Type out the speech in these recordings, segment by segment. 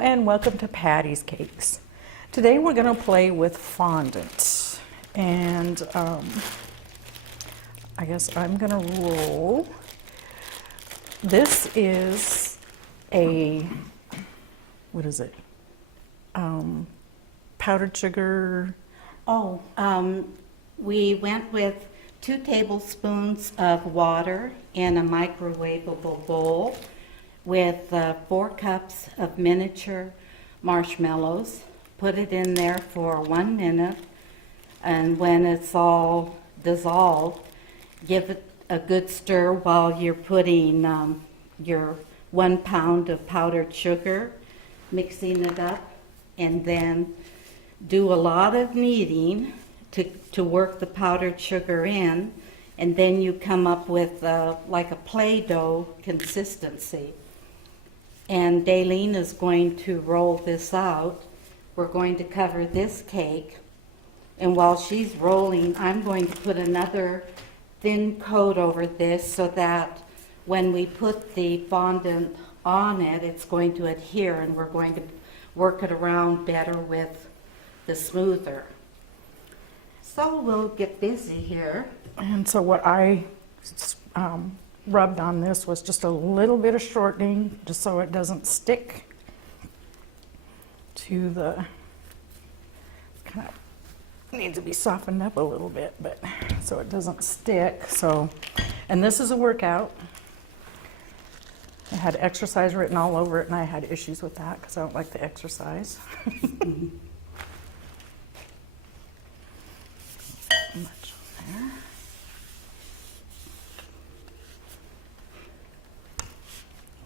and welcome to Patty's Cakes. Today we're going to play with fondant, and I guess I'm going to roll. This is a, what is it? Powdered sugar. We went with 2 tablespoons of water in a microwavable bowl with 4 cups of miniature marshmallows. Put it in there for 1 minute, and when it's all dissolved, give it a good stir while you're putting your 1 pound of powdered sugar, mixing it up, and then do a lot of kneading to work the powdered sugar in, and then you come up with like a Play-Doh consistency. And Dalene is going to roll this out. We're going to cover this cake, and while she's rolling, I'm going to put another thin coat over this so that when we put the fondant on it, it's going to adhere, and we're going to work it around better with the smoother. So we'll get busy here. And so what I rubbed on this was just a little bit of shortening, just so it doesn't stick to the, kind of needs to be softened up a little bit, but so it doesn't stick. So, and this is a workout. It had exercise written all over it, and I had issues with that because I don't like the exercise. Much there.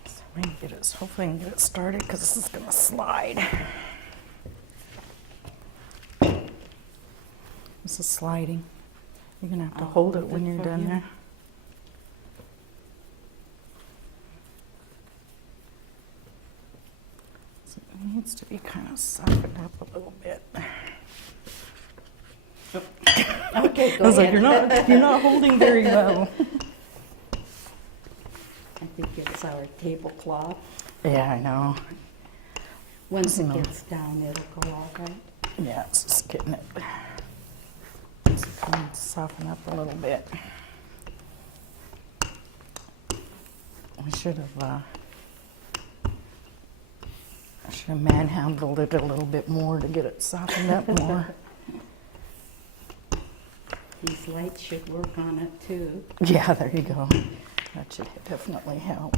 So we can get it, hopefully I can get it started because this is going to slide. This is sliding. You're going to have to hold it when you're done there. So it needs to be kind of softened up a little bit. Okay, go I was ahead. like, you're not holding very well. I think it's our tablecloth. Yeah, I know. Once it gets down, it'll go all right. Yeah, it's just getting it. It's going to soften up a little bit. I should have manhandled it a little bit more to get it softened up more. These lights should work on it too. Yeah, there you go. That should definitely help.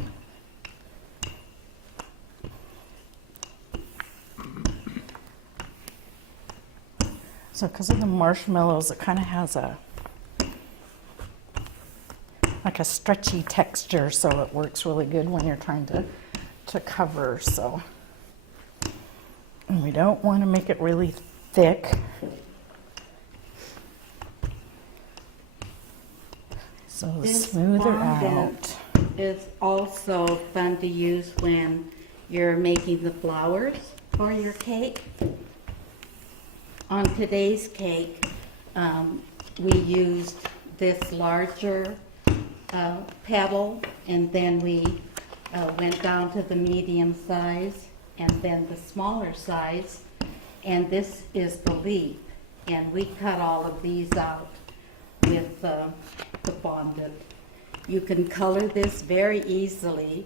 So because of the marshmallows, it kind of has like a stretchy texture, so it works really good when you're trying to cover. So, and we don't want to make it really thick. So This smoother fondant out. is also fun to use when you're making the flowers for your cake. On today's cake, we used this larger petal, and then we went down to the medium size, and then the smaller size, and this is the leaf, and we cut all of these out with the fondant. You can color this very easily.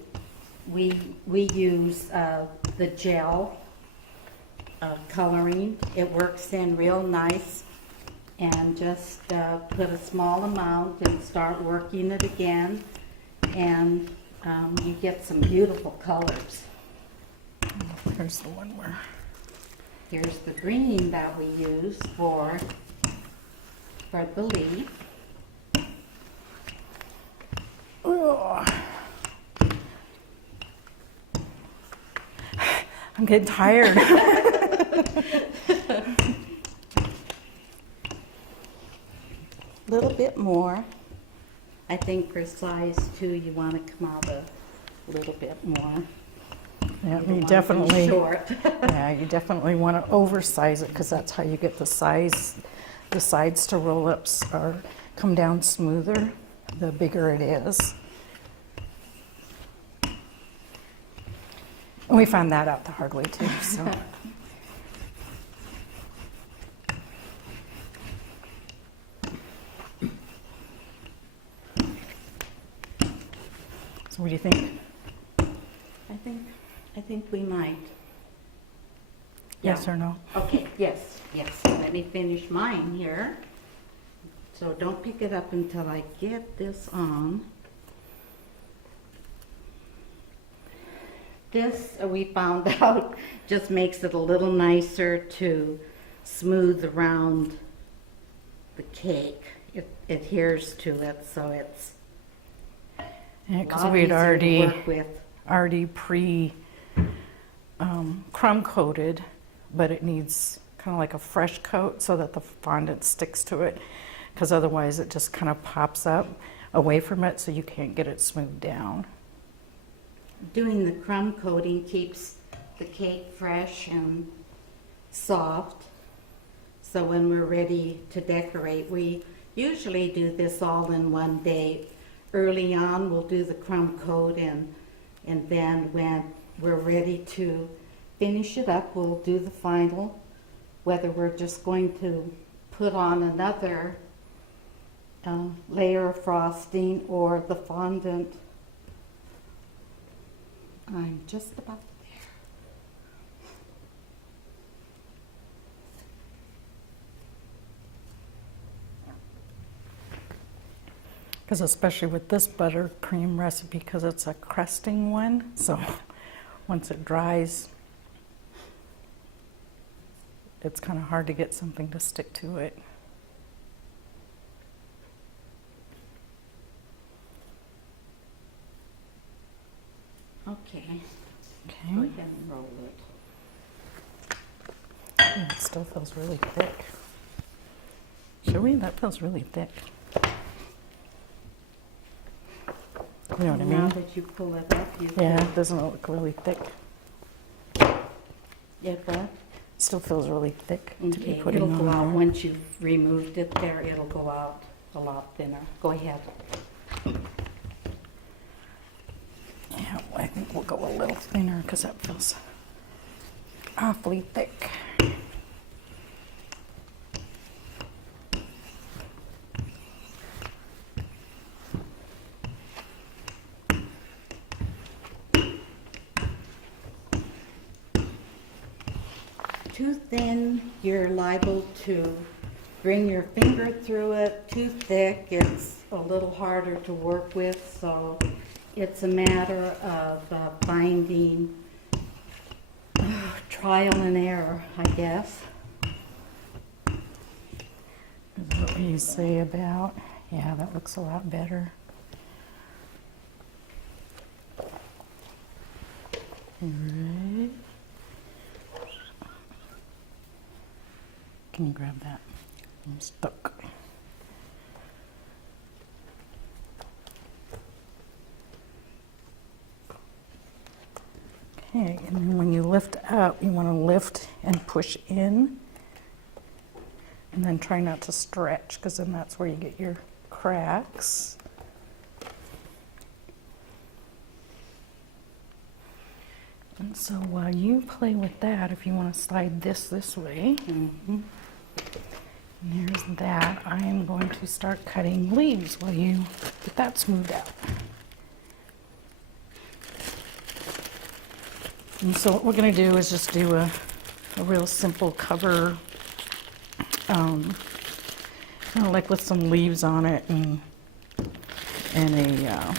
We use the gel coloring. It works in real nice, and just put a small amount and start working it again, and you get some beautiful colors. Here's the one where. Here's the green that we use for the leaf. Ugh. I'm getting tired. A little bit more. I think for size 2, you want to come out a little bit more. Yeah, You don't you want to be definitely. short. Yeah, you definitely want to oversize it because that's how you get the size. The sides to roll ups or come down smoother, the bigger it is. And we found that out the hard way too, so. So what do you think? I think we might. Yes Yeah. or no? Okay, yes. Let me finish mine here. So don't pick it up until I get this on. This, we found out, just makes it a little nicer to smooth around the cake. It adheres to it, so it's Yeah, a because lot we had easier to work with. already crumb coated, but it needs kind of like a fresh coat so that the fondant sticks to it, because otherwise it just kind of pops up away from it, so you can't get it smoothed down. Doing the crumb coating keeps the cake fresh and soft. So when we're ready to decorate, we usually do this all in one day. Early on, we'll do the crumb coat, and then when we're ready to finish it up, we'll do the final, whether we're just going to put on another layer of frosting or the fondant. I'm just about there. Because especially with this buttercream recipe, because it's a crusting one, so once it dries, it's kind of hard to get something to stick to it. Okay, Okay. go ahead and roll it. It still feels really thick. Should we? That feels really thick. You know what I Now mean? that you pull it up, you Yeah, can, it doesn't look really thick. yeah, but Still feels really thick to be okay, putting it'll go on out there. once you've removed it there. It'll go out a lot thinner. Go ahead. Yeah, I think we'll go a little thinner because that feels awfully thick. Too thin, you're liable to bring your finger through it. Too thick, it's a little harder to work with, so it's a matter of finding trial and error, I guess. Is that what you say about? Yeah, that looks a lot better. Right. Can you grab that? I'm stuck. Okay, and then when you lift up, you want to lift and push in, and then try not to stretch, because then that's where you get your cracks. And so while you play with that, if you want to slide this way, Mhm. and there's that, I am going to start cutting leaves while you get that smoothed out. And so what we're going to do is just do a real simple cover, kind of like with some leaves on it and a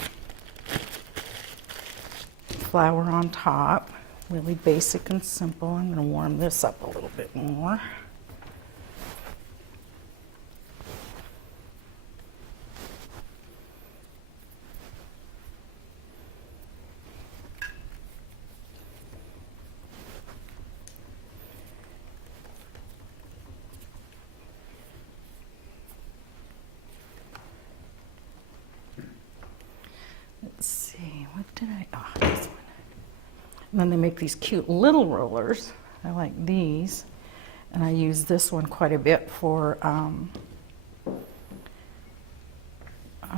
flower on top. Really basic and simple. I'm going to warm this up a little bit more. Let's see, what did I, oh, this one. And then they make these cute little rollers. I like these. And I use this one quite a bit for,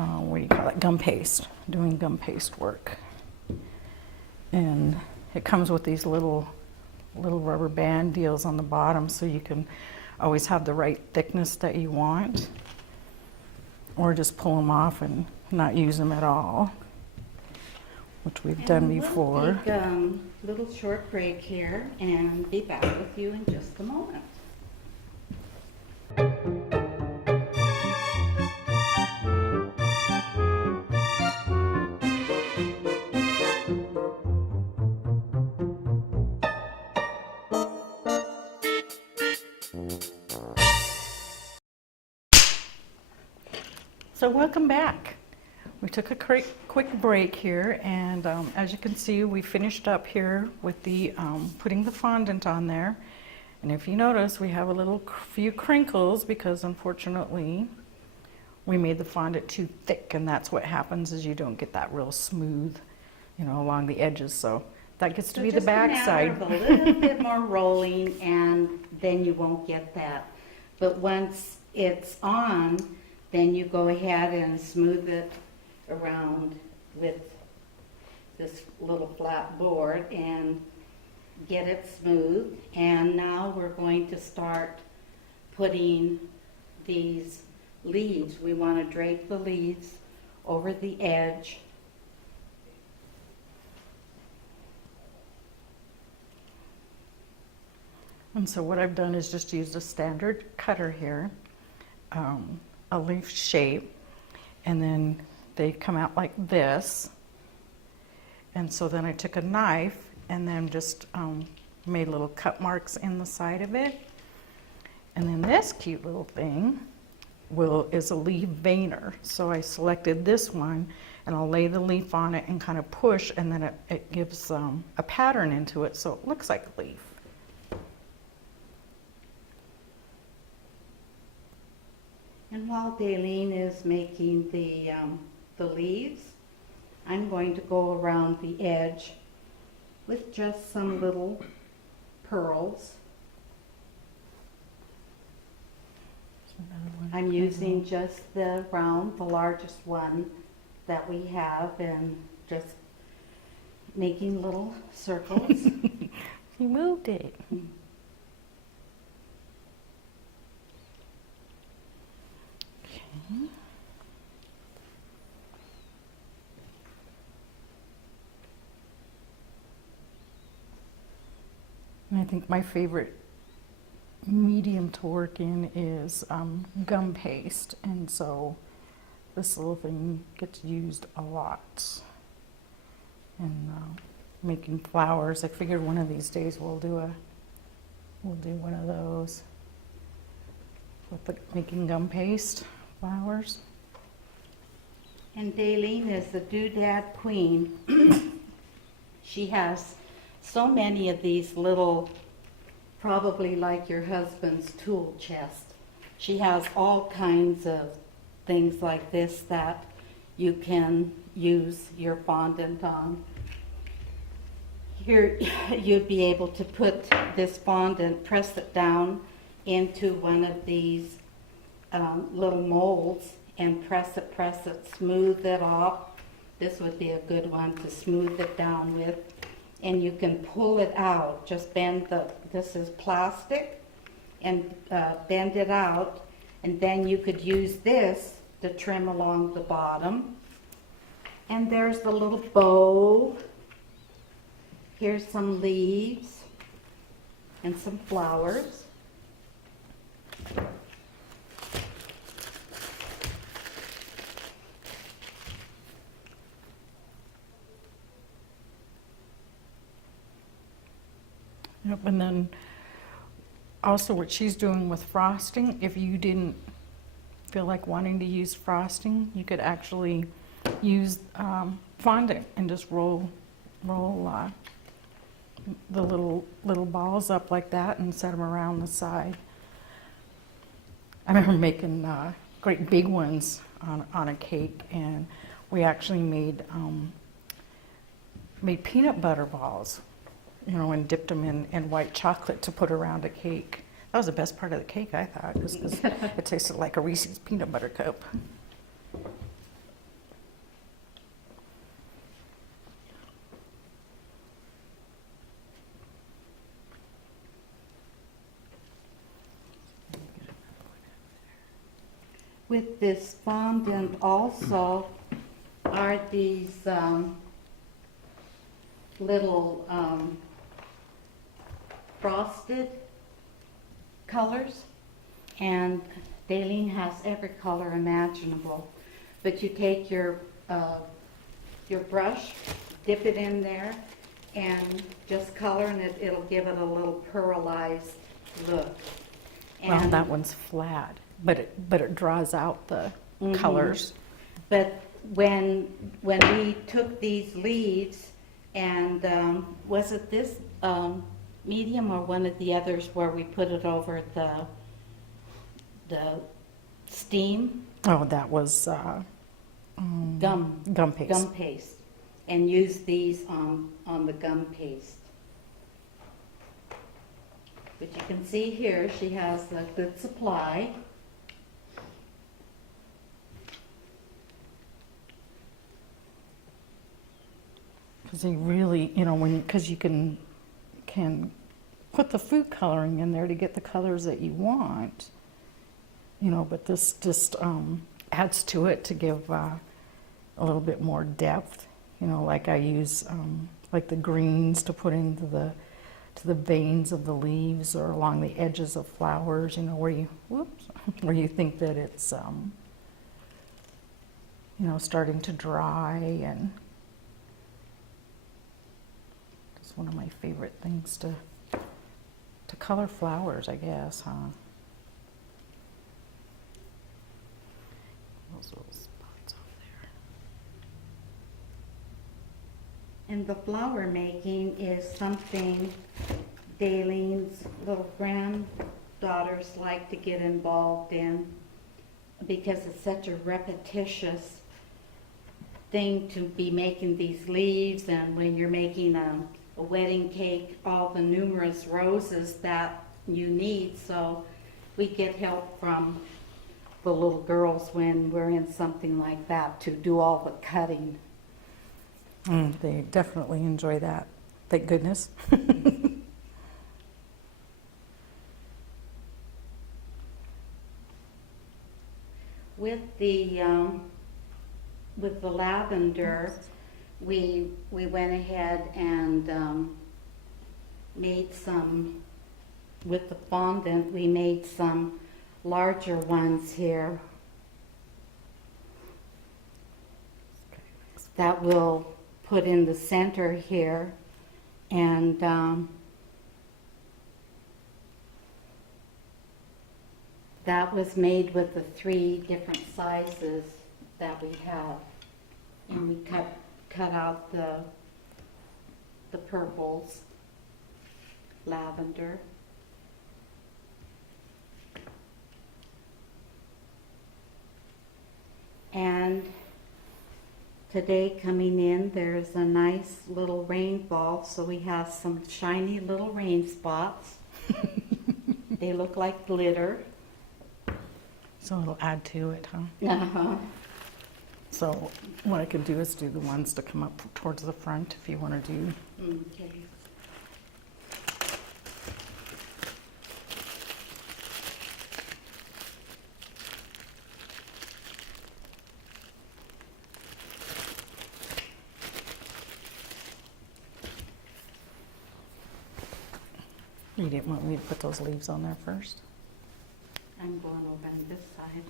what do you call it, gum paste, doing gum paste work. And it comes with these little rubber band deals on the bottom, so you can always have the right thickness that you want, or just pull them off and not use them at all, which we've done before. We'll take a little short break here and be back with you in just a moment. So welcome back. We took a quick break here, and as you can see, we finished up here with the putting the fondant on there. And if you notice, we have a few crinkles because unfortunately we made the fondant too thick, and that's what happens is you don't get that real smooth, along the edges. So that gets to be the back side. A little bit more rolling, and then you won't get that. But once it's on, then you go ahead and smooth it around with this little flat board and get it smooth. And now we're going to start putting these leaves. We want to drape the leaves over the edge. And so what I've done is just used a standard cutter here, a leaf shape, and then they come out like this. And so then I took a knife and then just made little cut marks in the side of it. And then this cute little thing is a leaf veiner. So I selected this one, and I'll lay the leaf on it and kind of push, and then it gives a pattern into it so it looks like a leaf. And while Dalene is making the leaves, I'm going to go around the edge with just some little pearls. I'm using just the round, the largest one that we have, and just making little circles. He moved it. And I think my favorite medium to work in is gum paste, and so this little thing gets used a lot in making flowers. I figured one of these days we'll do one of those with making gum paste flowers. And Dalene is the doodad queen. She has so many of these little, probably like your husband's tool chest. She has all kinds of things like this that you can use your fondant on. Here you'd be able to put this fondant, press it down into one of these little molds and press it, smooth it off. This would be a good one to smooth it down with. And you can pull it out, just bend this is plastic, and bend it out, and then you could use this to trim along the bottom. And there's the little bow. Here's some leaves and some flowers. Yep, and then also what she's doing with frosting, if you didn't feel like wanting to use frosting, you could actually use fondant and just roll the little balls up like that and set them around the side. I remember making great big ones on a cake, and we actually made peanut butter balls, and dipped them in white chocolate to put around a cake. That was the best part of the cake, I thought, just 'cause it tasted like a Reese's peanut butter cup. With this fondant also are these little frosted colors, and Dalene has every color imaginable. But you take your brush, dip it in there, and just color, and it'll give it a little pearlized look. Well, And that one's flat, but it draws out the colors. But when we took these leaves, and was it this medium or one of the others where we put it over the steam Oh, that was gum paste. paste, and use these on the gum paste. But you can see here she has a good supply. Because you really, because you can put the food coloring in there to get the colors that you want, but this just adds to it to give a little bit more depth. Like I use like the greens to put into the veins of the leaves or along the edges of flowers, where you think that it's starting to dry. And it's one of my favorite things to color flowers, I guess, huh? Those little spots over there. And the flower making is something Dalene's little granddaughters like to get involved in, because it's such a repetitious thing to be making these leaves, and when you're making a wedding cake, all the numerous roses that you need. So we get help from the little girls when we're in something like that to do all the cutting. They definitely enjoy that. Thank goodness. With the lavender, we went ahead and made some, with the fondant, we made some larger ones here that we'll put in the center here. And that was made with the 3 different sizes that we have. And we cut out the purples, lavender. And today coming in, there's a nice little rainfall, so we have some shiny little rain spots. They look like glitter. So it'll add to it, huh? Uh-huh. So what I could do is do the ones to come up towards the front if you want to do. Okay. You didn't want me to put those leaves on there first? I'm going over on this side.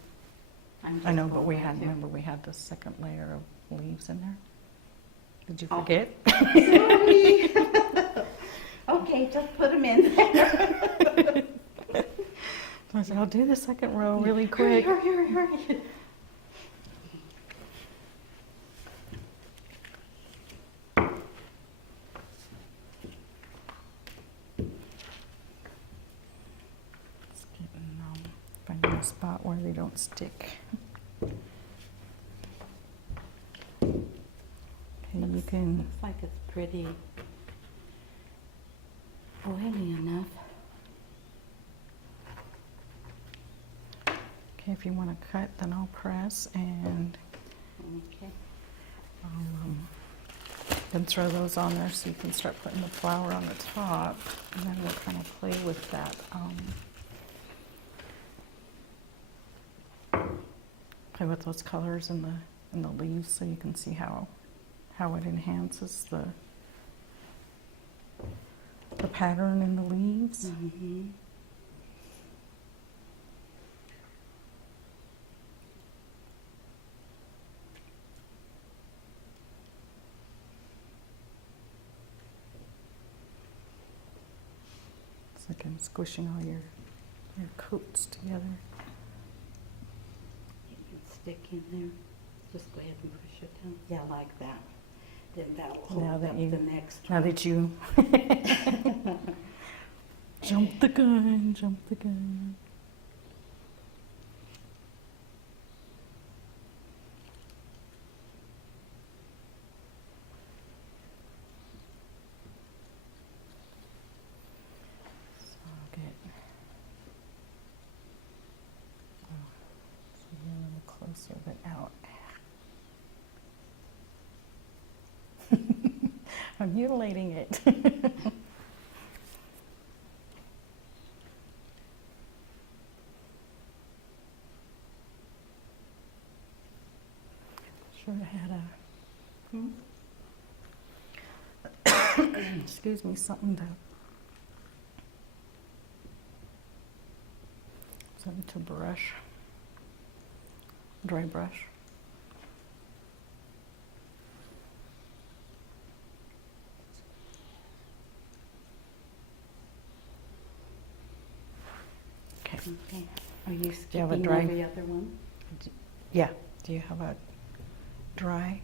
I know, but going we right had, here. remember we had the second layer of leaves in there? Did you Oh. forget? Sorry. Okay, just put them in there. I said, I'll do the second row really Hurry, quick. hurry, hurry, hurry. Just getting, finding a spot where they don't stick. Okay, you can, Looks like it's pretty oily enough. okay, if you want to cut, then I'll press and Okay. then throw those on there so you can start putting the flower on the top, and then we'll kind of play with that play with those colors in the leaves so you can see how it enhances the pattern in the leaves. Mm-hmm. It's like I'm squishing all your coats together. You can stick in there. Just go ahead and push it down. Yeah, like that. Then that will Now hold that up you- the next Now one. that you jump the gun. So I'll get so you're a little closer, but out. I'm mutilating it. Should have had excuse me, something to brush, dry brush. Okay. Okay. Are you you have a skipping dry- every other one? Yeah. Do you have a dry?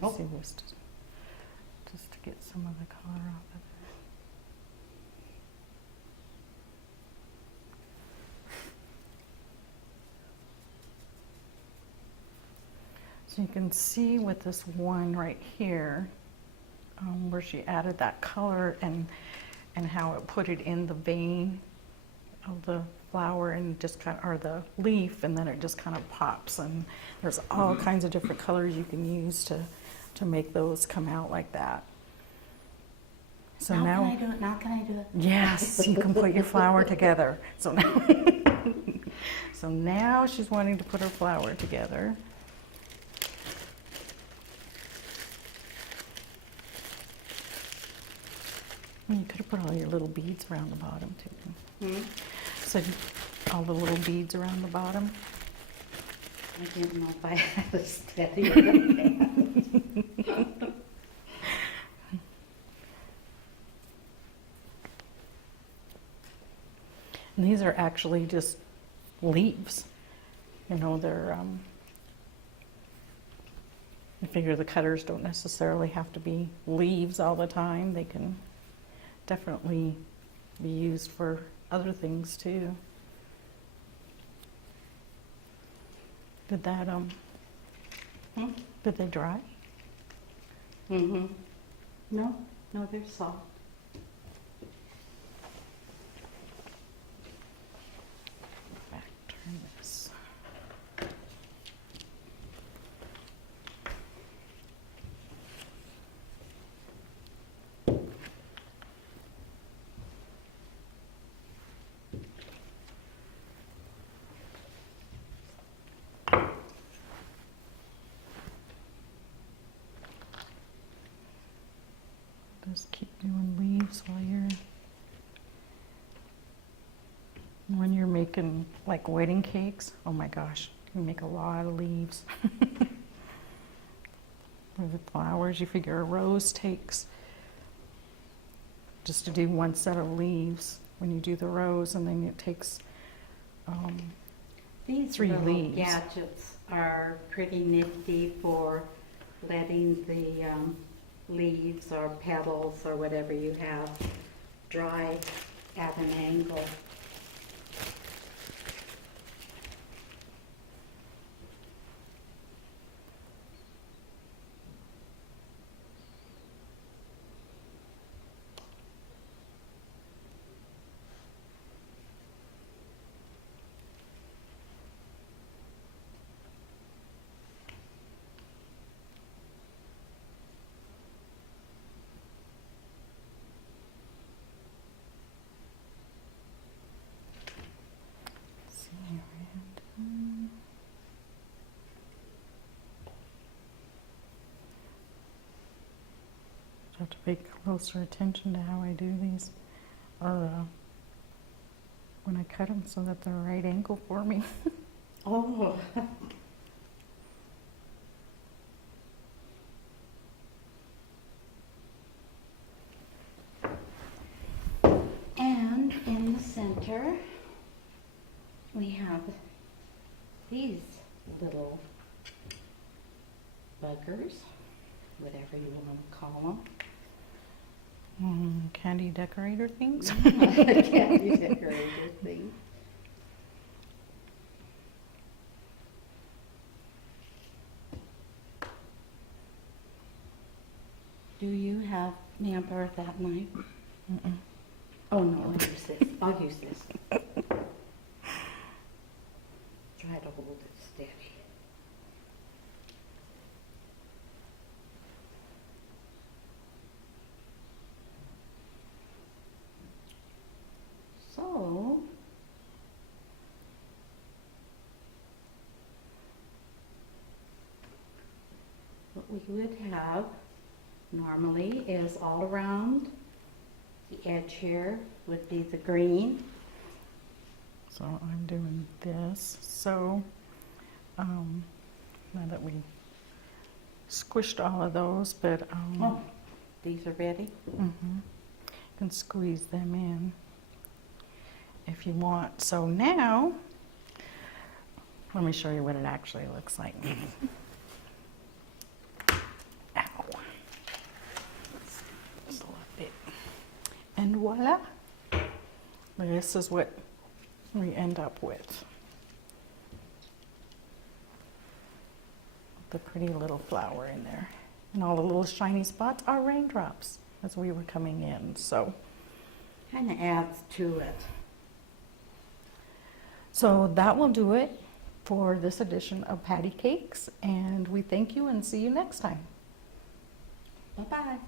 Nope. See this, just to get some of the color off of it. So you can see with this one right here, where she added that color and how it put it in the vein of the flower and just kind of, or the leaf, and then it just kind of pops, and there's all kinds of different colors you can use to make those come out like that. So Now can I do it? Now can I do it? yes, you can put your flower together. So now, so now she's wanting to put her flower together. You could have put all your little beads around the bottom too. Hmm? So all the little beads around the bottom. I didn't know if I had a steadier hand. And these are actually just leaves. You know, they're, I figure the cutters don't necessarily have to be leaves all the time. They can definitely be used for other things too. Did that, Hmm? did they dry? Mm-hmm. No, they're soft. Back, turn this. Just keep doing leaves when you're making like wedding cakes. Oh my gosh, you make a lot of leaves. With the flowers, you figure a rose takes, just to do one set of leaves when you do the rose, and then it takes These 3 little leaves. gadgets are pretty nifty for letting the leaves or petals or whatever you have dry at an angle. pay closer attention to how I do these, or when I cut them so that they're right angle for me. Oh. And in the center, we have these little buggers, whatever you want to call Candy decorator things. them. Candy decorator thing. Do you have Amber that knife? Mm-mm. Oh no, I'll use this. I'll use this. Try to hold it steady. So, what we would have normally is all around the edge here would be the green. So I'm doing this. So now that we squished all of those, but Oh, these are ready. you can squeeze them in if you want. So now, let me show you what it actually looks like. Ow. Just a little bit. And voila. This is what we end up with. The pretty little flower in there. And all the little shiny spots are raindrops as we were coming in. So Kind of adds to it. So that will do it for this edition of Patty Cakes, and we thank you and see you next time. Bye-bye.